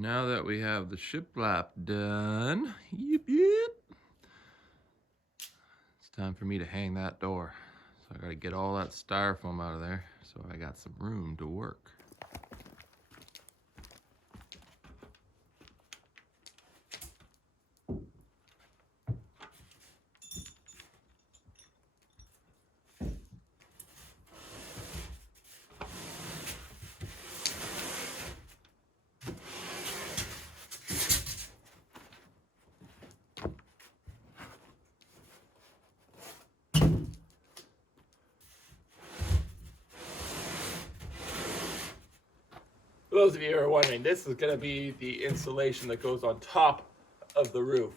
Now that we have the shiplap done, yip yip, it's time for me to hang that door. So I gotta get all that styrofoam out of there so I got some room to work. For those of you who are wondering, this is going to be the insulation that goes on top of the roof.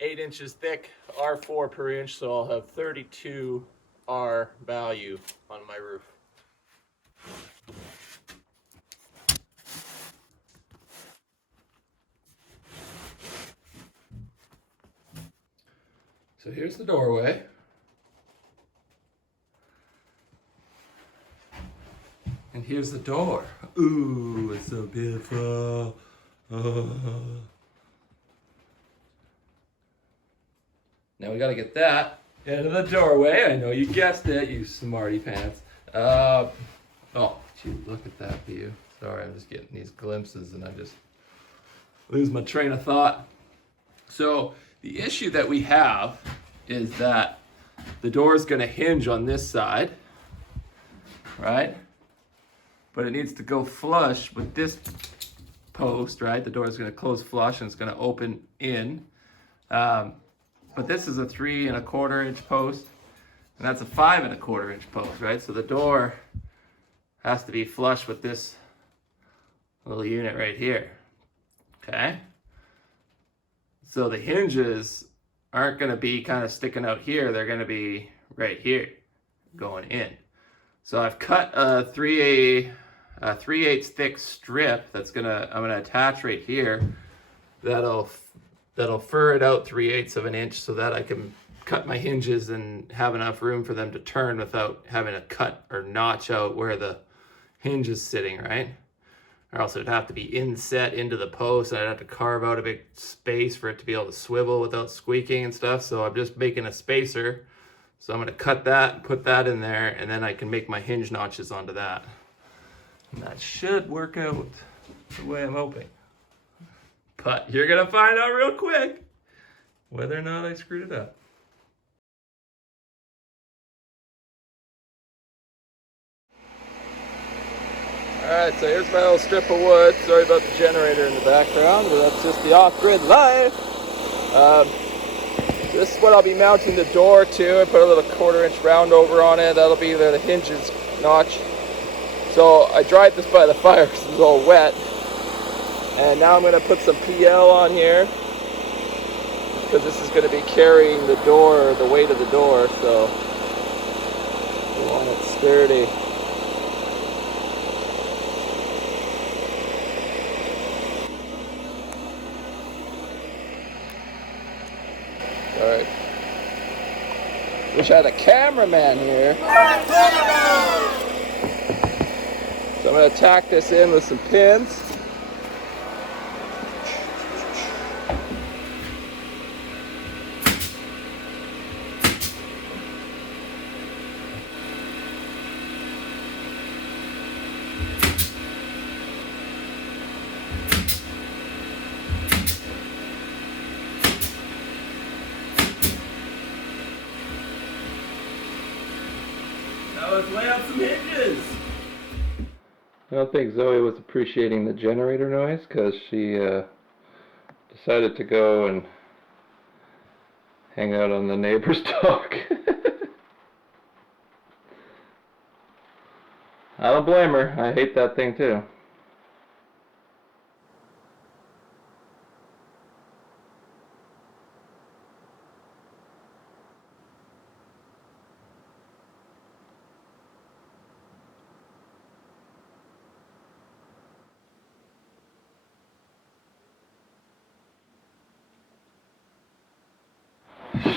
8 inches thick, R4 per inch, so I'll have 32 R value on my roof. So here's the doorway. And here's the door. Ooh, it's so beautiful. Oh. Now we gotta get that into the doorway. I know you guessed it, you smarty pants. Oh, gee, look at that view. Sorry, I'm just getting these glimpses and I just lose my train of thought. So the issue that we have is that the door is gonna hinge on this side, right? But it needs to go flush with this post, right? The door is going to close flush and it's going to open in. But this is a 3 1/4 inch post, and that's a 5 1/4 inch post, right? So the door has to be flush with this little unit right here, okay? So the hinges aren't going to be kind of sticking out here. They're going to be right here going in. So I've cut a 3/8 thick strip I'm gonna attach right here. That'll fur it out 3/8 of an inch so that I can cut my hinges and have enough room for them to turn without having to cut or notch out where the hinge is sitting, right? Or else it'd have to be inset into the post and I'd have to carve out a big space for it to be able to swivel without squeaking and stuff. So I'm just making a spacer. So I'm gonna cut that, put that in there, and then I can make my hinge notches onto that. And that should work out the way I'm hoping. But you're gonna find out real quick whether or not I screwed it up. Alright, so here's my little strip of wood. Sorry about the generator in the background, but that's just the off-grid life. This is what I'll be mounting the door to. I put a little 1/4 inch round over on it. That'll be where the hinges notch. So I dried this by the fire because it was all wet. And now I'm going to put some PL on here because this is going to be carrying the door, the weight of the door. So we want it sturdy. Alright. Wish I had a cameraman here. So I'm going to tack this in with some pins. Now let's lay out some hinges. I don't think Zoe was appreciating the generator noise because she decided to go and hang out on the neighbor's dog. I don't blame her. I hate that thing too.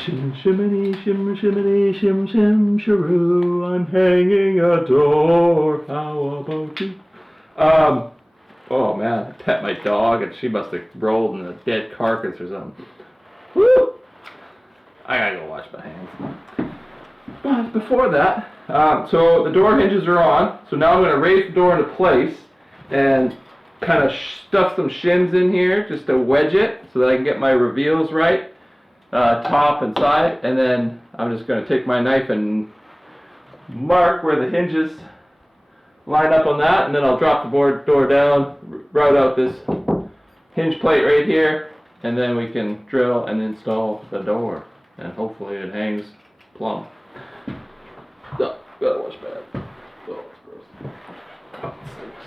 Shim shimmy shim shimmy shim shim shiroo, I'm hanging a door, how about you? Oh man, I pet my dog and she must have rolled in a dead carcass or something. Woo! I gotta go wash my hands. But before that, so the door hinges are on. So now I'm gonna raise the door into place and kind of stuff some shims in here just to wedge it so that I can get my reveals right, top and side. And then I'm just gonna take my knife and mark where the hinges line up on that, and then I'll drop the door down, route out this hinge plate right here, and then we can drill and install the door, and hopefully it hangs plumb. Oh, gotta wash bad. Oh, it's gross. Oh, it stinks.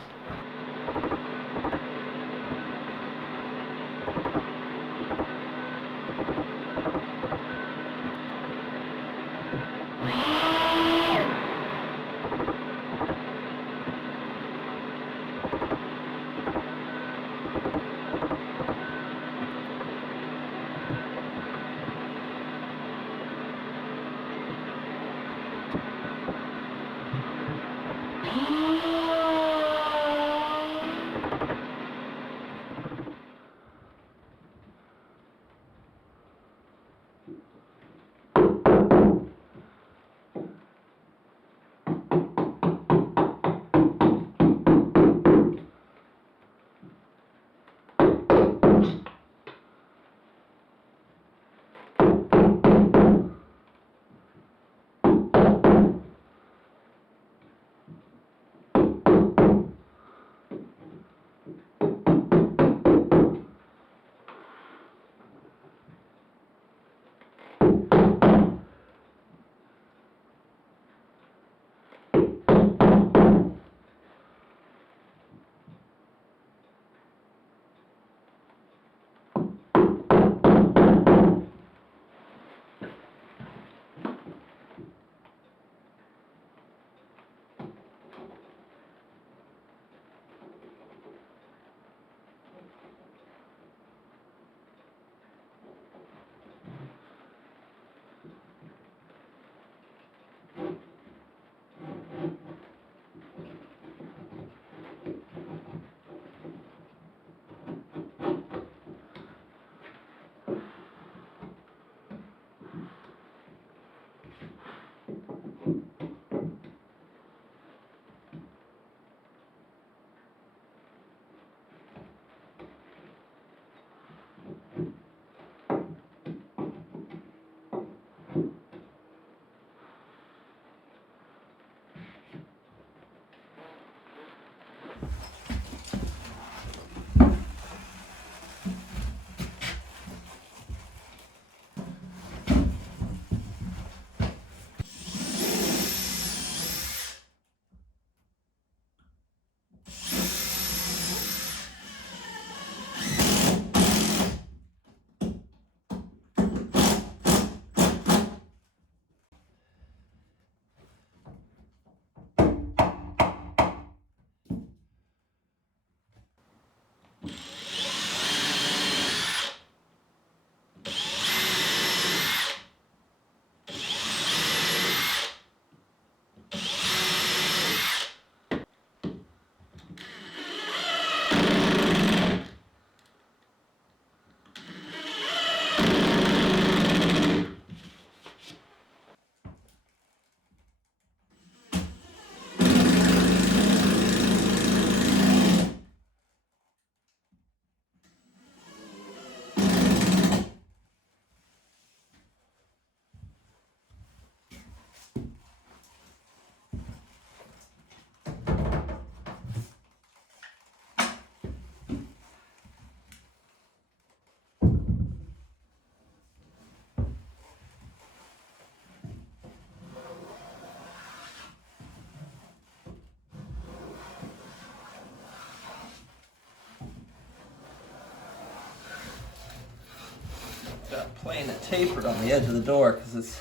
Got plain tapered on the edge of the door because it's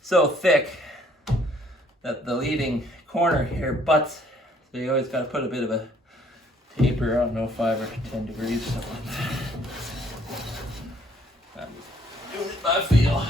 so thick that the leading corner here butts. So you always got to put a bit of a taper, I don't know, 5 or 10 degrees or something like that. I'm just doing it by feel.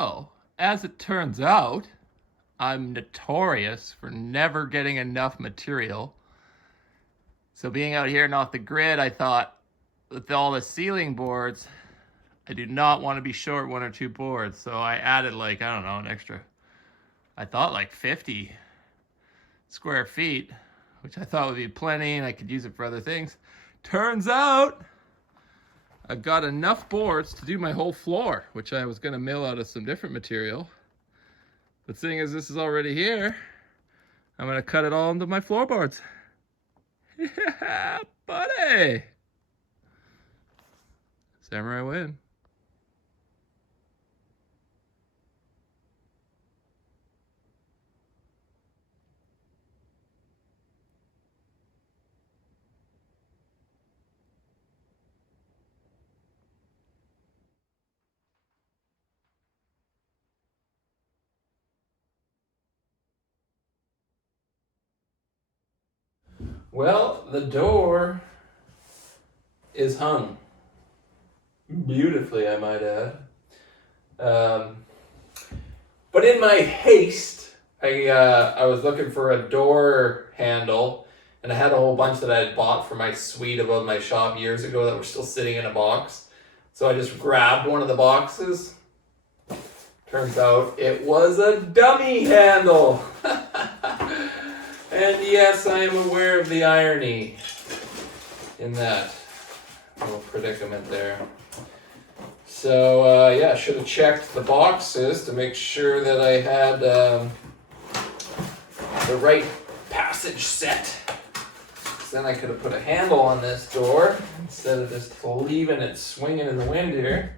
So, as it turns out, I'm notorious for never getting enough material. So being out here and off the grid, I thought with all the ceiling boards, I do not want to be short 1 or 2 boards. So I added like, I don't know, an extra, I thought like 50 square feet, which I thought would be plenty and I could use it for other things. Turns out I've got enough boards to do my whole floor, which I was going to mill out of some different material. But seeing as this is already here, I'm going to cut it all into my floorboards. Yeah, buddy! Samurai win. Well, the door is hung beautifully, I might add. But in my haste, I was looking for a door handle, and I had a whole bunch that I had bought for my suite above my shop years ago that were still sitting in a box. So I just grabbed one of the boxes. Turns out it was a dummy handle. And yes, I am aware of the irony in that little predicament there. So yeah, I should have checked the boxes to make sure that I had the right passage set. Then I could have put a handle on this door instead of just leaving it swinging in the wind here.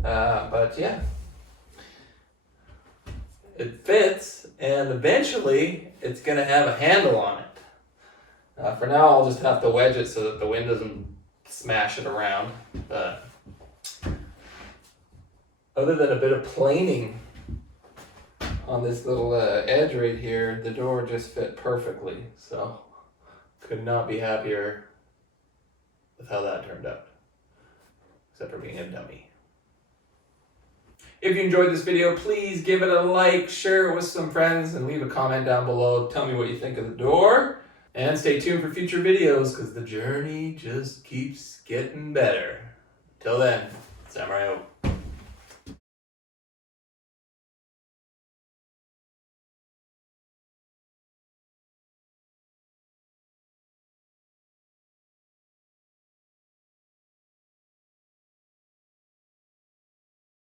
But yeah, it fits, and eventually it's going to have a handle on it. For now, I'll just have to wedge it so that the wind doesn't smash it around. But other than a bit of planing on this little edge right here, the door just fit perfectly. So could not be happier with how that turned out, except for being a dummy. If you enjoyed this video, please give it a like, share it with some friends, and leave a comment down below. Tell me what you think of the door. And stay tuned for future videos, because the journey just keeps getting better. Till then, Samurai out.